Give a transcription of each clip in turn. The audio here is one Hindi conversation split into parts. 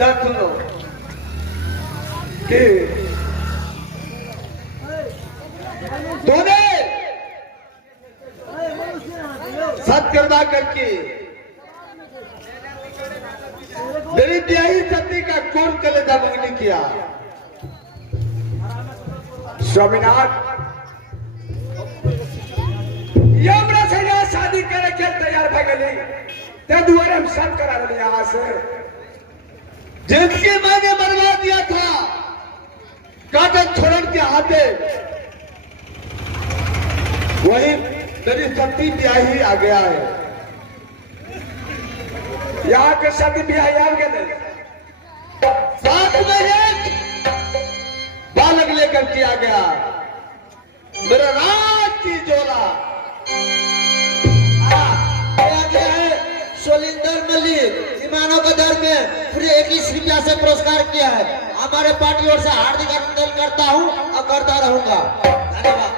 इधर सुनो कि तूने सत्कर्मा करके मेरी ब्याही सती का कौन कलेजा मंगनी किया। स्वामीनाथ ये हमरा से यहाँ शादी करे के तैयार भा गई ते दुआरे हम सब करा रहे यहाँ से जिनकी मैंने मरवा दिया था कागज छोड़न के हाथे वही मेरी सती ब्याही आ गया है। यहाँ के शादी ब्याही आ गए साथ में एक बालक लेकर किया गया मेरा राज की जोला सोलिंदर मलिक ईमानों का दर में पूरे 21 रुपया से पुरस्कार किया है। हमारे पार्टी ओर से हार्दिक अभिनंदन करता हूं और करता रहूंगा। धन्यवाद।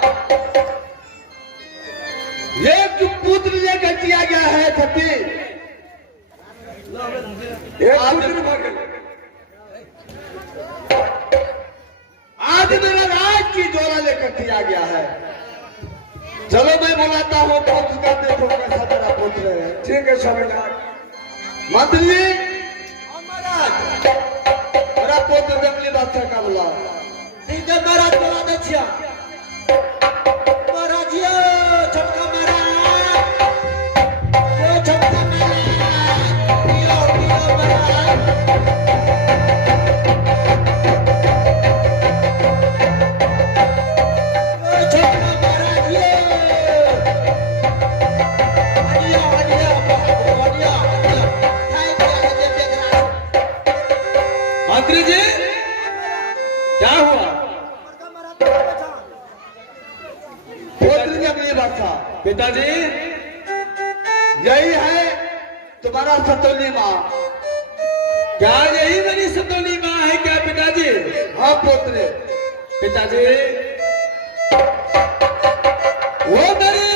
एक पुत्र लेकर किया गया है सती आज मेरा राज की जोड़ा लेकर किया गया है। चलो मैं बुलाता हूँ पुत्र का देखो कैसा मेरा पुत्र है। ठीक है स्वामीनाथ मंत्री जी महाराज मेरा पुत्र जंगली बादशाह का बुला। ठीक है महाराज बुला दीजिए। महाराज जी छटका महाराज छटका महाराज पियो पियो महाराज मंत्री जी क्या हुआ। पुत्र जंगली बादशाह पिताजी यही है तुम्हारा सतोली माँ। क्या यही मेरी सतोली माँ है क्या पिताजी। हाँ पुत्र पिताजी वो मेरी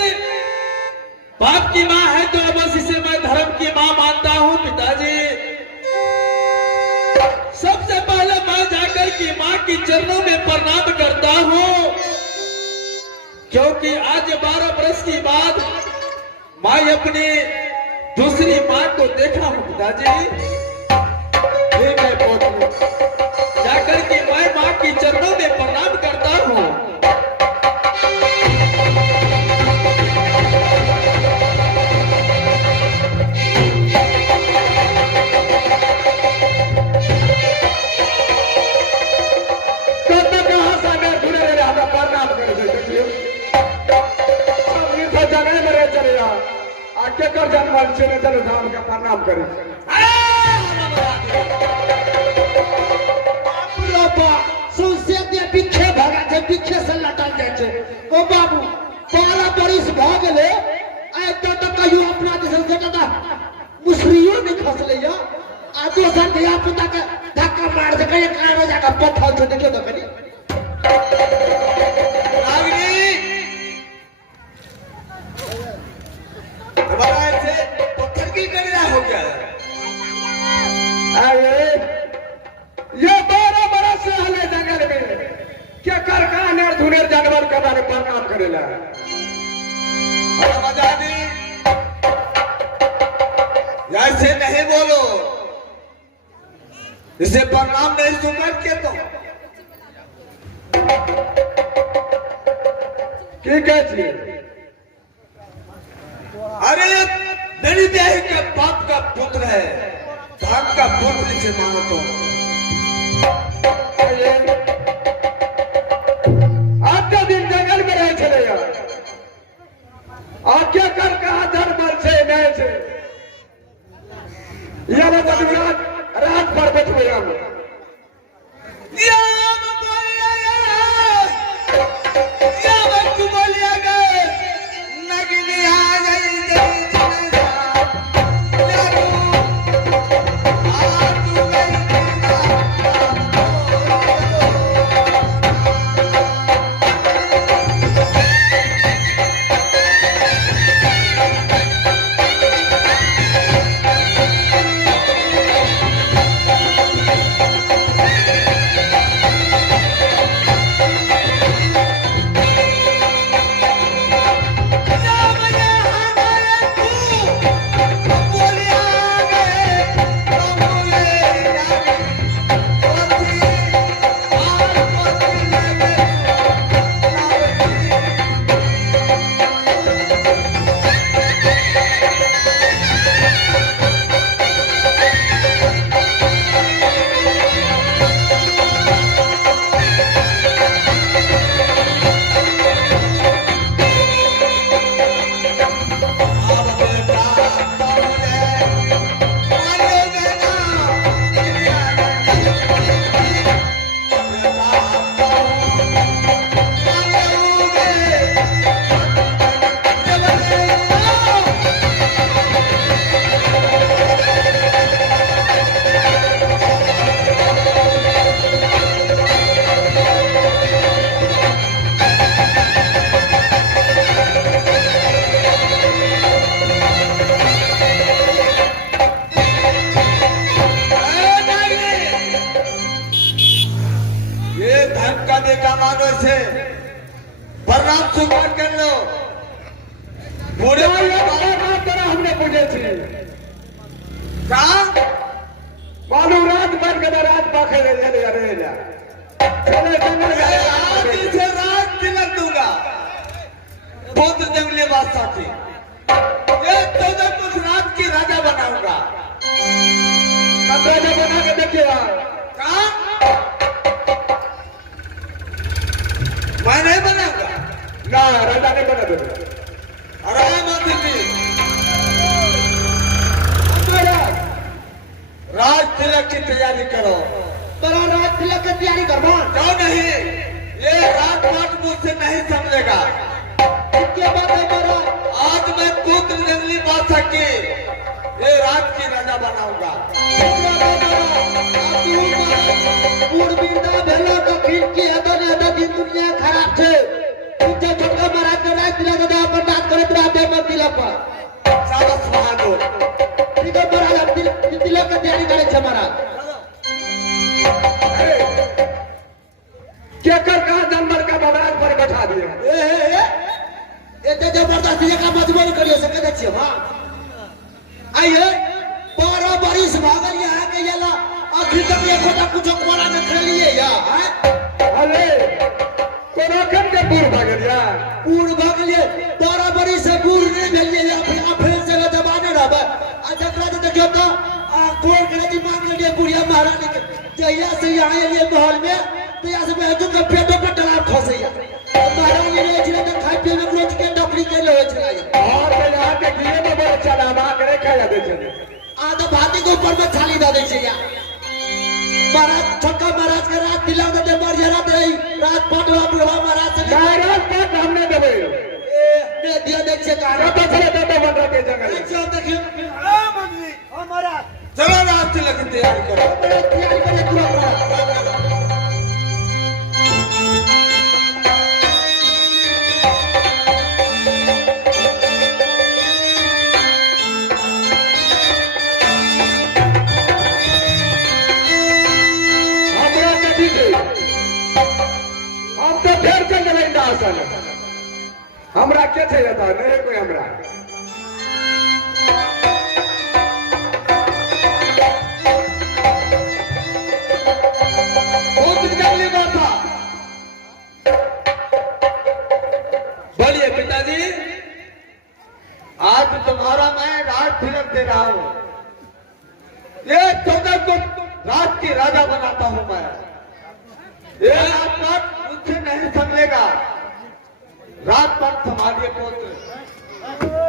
बाप की माँ है तो बस इसे मैं धर्म की माँ मानता हूँ पिताजी। सबसे पहले मैं जाकर के माँ की चरणों में प्रणाम करता हूँ क्योंकि आज 12 वर्ष के बाद मैं अपनी दूसरी माँ को देखा हूँ पिताजी। ठीक है पुत्र जाकर के मैं माँ की चरणों में प्रणाम करता हूँ। आके कर जानवर चले चलो धाम का प्रणाम करे। पीछे भागा छे पीछे से लटल जाए छे। ओ बाबू 12 बरिस भ गेले आइ तो कहियो अपना दिस बेटा ता मुसरियो नहीं खसले या आ दोसर धिया पुता के धक्का मार दे कहीं कानो जाके पत्थर छो देखियो तो कनी पत्थर की करेला हो गया। अरे ये 12 बरस से हले जंगल में क्या कर कानेर धुनेर जानवर के बारे प्रणाम करेला। आजादी ऐसे नहीं बोलो इसे प्रणाम नहीं सुन के तो की कहती। अरे मेरी ब्याही का बाप का पुत्र है बाप का पुत्र से मानो तो आज का दिन जंगल में रहे चले यार आज्ञा कर कहा धर्म से नहीं से यह रात पर बैठे हम शुरुआत कर लो। पूरे हमने पूछे थी कहा मालूम रात भर के रात पाखे चले आज से रात तिलक दूंगा पुत्र जंगली बादशाह की। ये 14 कुछ रात की राजा बनाऊंगा। राजा बना के देखिए कहा मैं नहीं बनाऊंगा। ना राजा नहीं बना दे आराम राज तिलक की तैयारी करो। बड़ा रात तिलक की तैयारी करवा क्यों नहीं? ये रात पाट मुझसे नहीं समझेगा। क्या बात है बड़ा आज मैं पुत्र जंगली बादशाह की ये रात की राजा बनाऊंगा। भेलो तो फिर की दिन दुनिया खराब थे तुझे छोटका महाराज के रात तिलक अपन बात करे तिलक पर शाबाश बहादुर। ठीक है महाराज हम तिलक की तैयारी करे छे महाराज। केकर कहा जनवर का महाराज पर बैठा दिए एते जबरदस्ती का मजबूर करियो से कहै छियै हां आइए 12 बरिस भागल यहाँ के येला अभी तक ये खोटा कुछ कोरा में खेलिए या अरे कोराखन के पूर्व भागल या पूर्व भागल ये 12 बरिस से पूर्व नहीं भेलिए या फिर से जमाने रहबे आ जकरा जे देखियो त कोर करे जी मांग लिए बुढ़िया महारानी के जहिया से यहाँ ये महल में तहिया से बेहतू के पेटो पे डराव खसैया महारानी रे जिले तक खाइ पिए में रोज के नौकरी के ले छला और के यहाँ के गिरे में बड़ा चला बा करे खाया दे छले आधा भाती के ऊपर में थाली दे छै या महाराज छोटका महाराज के रात दिला दे बढ़िया रात रही रात पाटवा बुढ़वा महाराज से रात पाट हमने देबे ए दे दिया देख से का तो चले तो बंदा के जंगल चल देखिए हां मंत्री हमारा चलो रात तिलक की तैयारी करो। तैयारी करे तुरंत हमरा के छै था नहीं कोई हमरा बहुत जंगली बात था। बोलिए पिताजी। आज तुम्हारा मैं राज तिलक दे रहा हूँ। ये 14 को राज की राजा बनाता हूँ मैं। ये रात पाट मुझसे नहीं संभलेगा। रात पाट संभालिए पुत्र।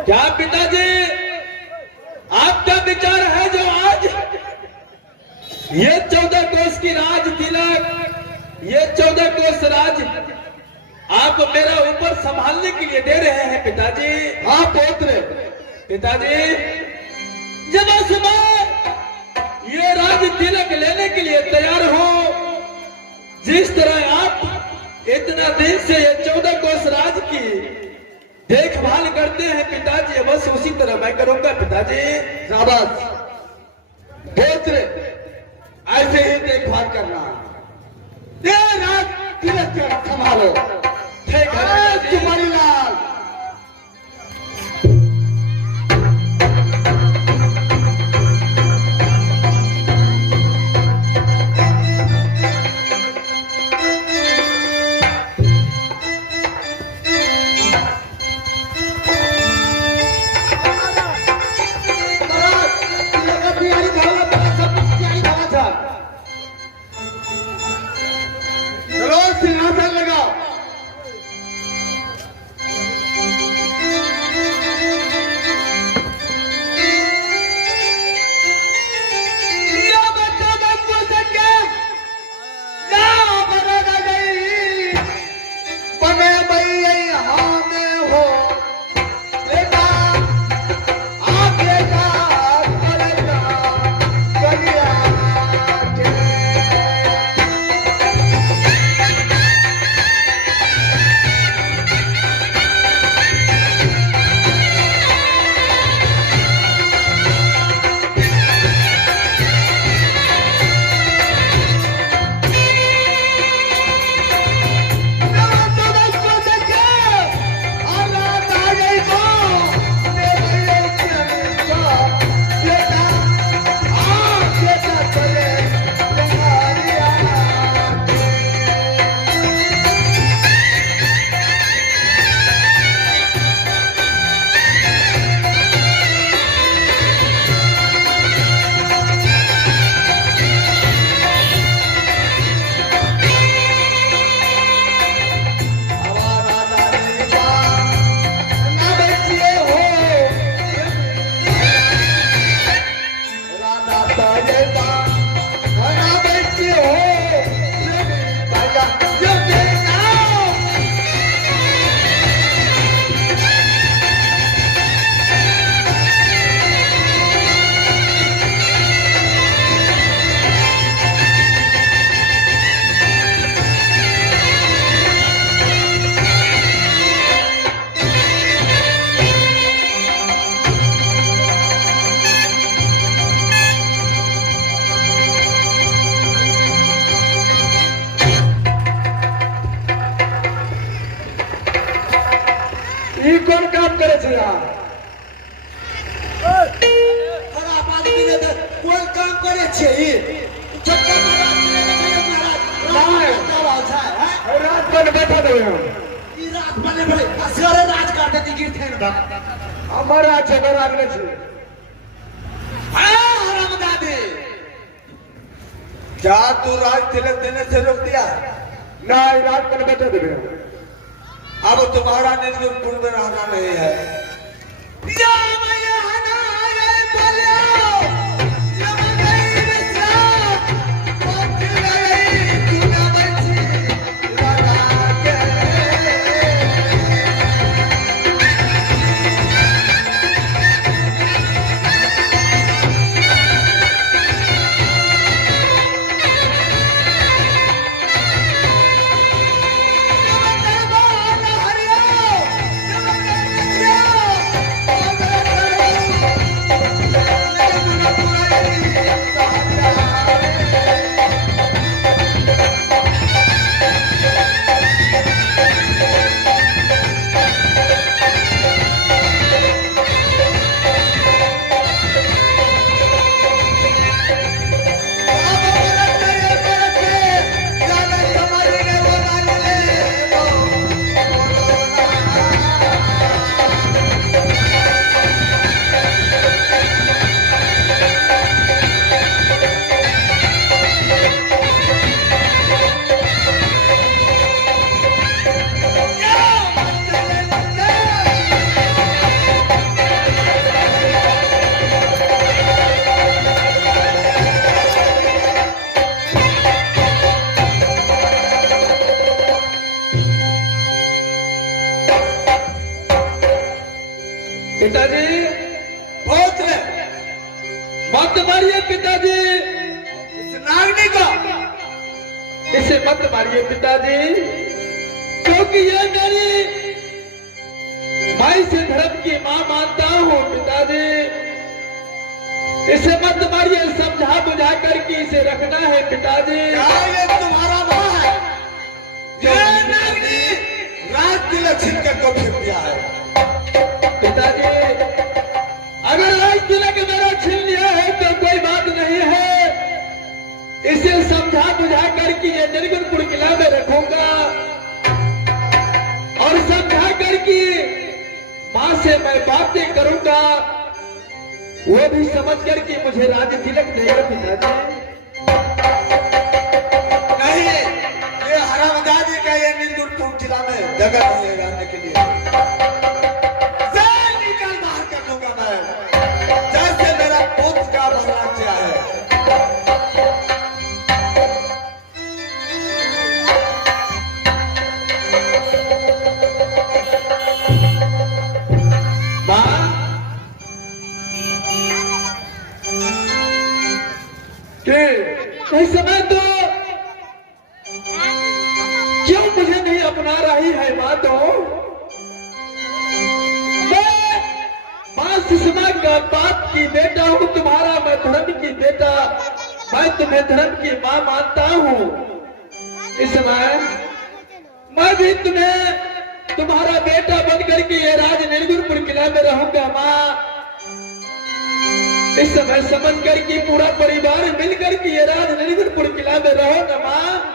क्या पिताजी आपका विचार है जो आज ये 14 कोस की राज तिलक ये 14 कोस राज आप मेरा ऊपर संभालने के लिए दे रहे हैं पिताजी? हाँ पुत्र। पिताजी जब समय ये राज तिलक लेने के लिए तैयार हो, जिस तरह आप इतना दिन से ये 14 कोस राज की देखभाल करते हैं पिताजी, बस उसी तरह मैं करूंगा पिताजी। शाबाश पुत्र ऐसे ही देखभाल करना। ये राज तिलक के संभालो। ठीक है तुम्हारी लाल ये कौन काम करे छे यार? खराब आदमी ने तो कोई काम करे छे ई छोटका महाराज ने महाराज राज है रात पर बैठा दे हम। ई रात बने बड़े असरे राज काटे दी गिर थे ना हमारा जगह आगले छे। हरामजादे क्या तू राज तिलक देने से रोक दिया? ना रात पर बैठा दे हम। अब तुम्हारा निर्गुण में रहना नहीं है। या मैया हना रे बोलियो या मगई विश्राम कोट गई तूने बची लगा के पिताजी बहुत है मत मारिए पिताजी, इस नागनी को इसे मत मारिए पिताजी, क्योंकि ये मेरी माई से धर्म की मां मानता हूँ पिताजी। इसे मत मारिए, समझा बुझा करके इसे रखना है पिताजी। क्या ये तुम्हारा मां है? ये नागनी राज तिलक छीन कर को फेंक दिया है। पिताजी अगर आज तिलक मेरा छीन लिया है तो कोई बात नहीं है, इसे समझा बुझा करके ये निर्गुणपुर किला में रखूंगा और समझा करके मां से मैं बातें करूंगा, वो भी समझ करके मुझे राज तिलक देगा पिताजी। नहीं, ये हरामजादी का ये निर्गुणपुर जिला में जगह नहीं है रहने के लिए। जान निकल बाहर कर दूंगा मैं, जैसे मेरा पुत्र का महाराज है। इस समय तो क्यों मुझे नहीं अपना रही है माँ? तो मैं माँ सुषमा का बाप की बेटा हूँ, तुम्हारा मैं धर्म की बेटा, मैं तुम्हें धर्म की माँ मानता हूँ। इस समय मैं भी तुम्हें तुम्हारा बेटा बन करके ये राज निर्गुणपुर किला में रहूंगा माँ। इस समय समझ कर कि पूरा परिवार मिलकर के ये राज निर्गुणपुर किला में रहो ना माँ।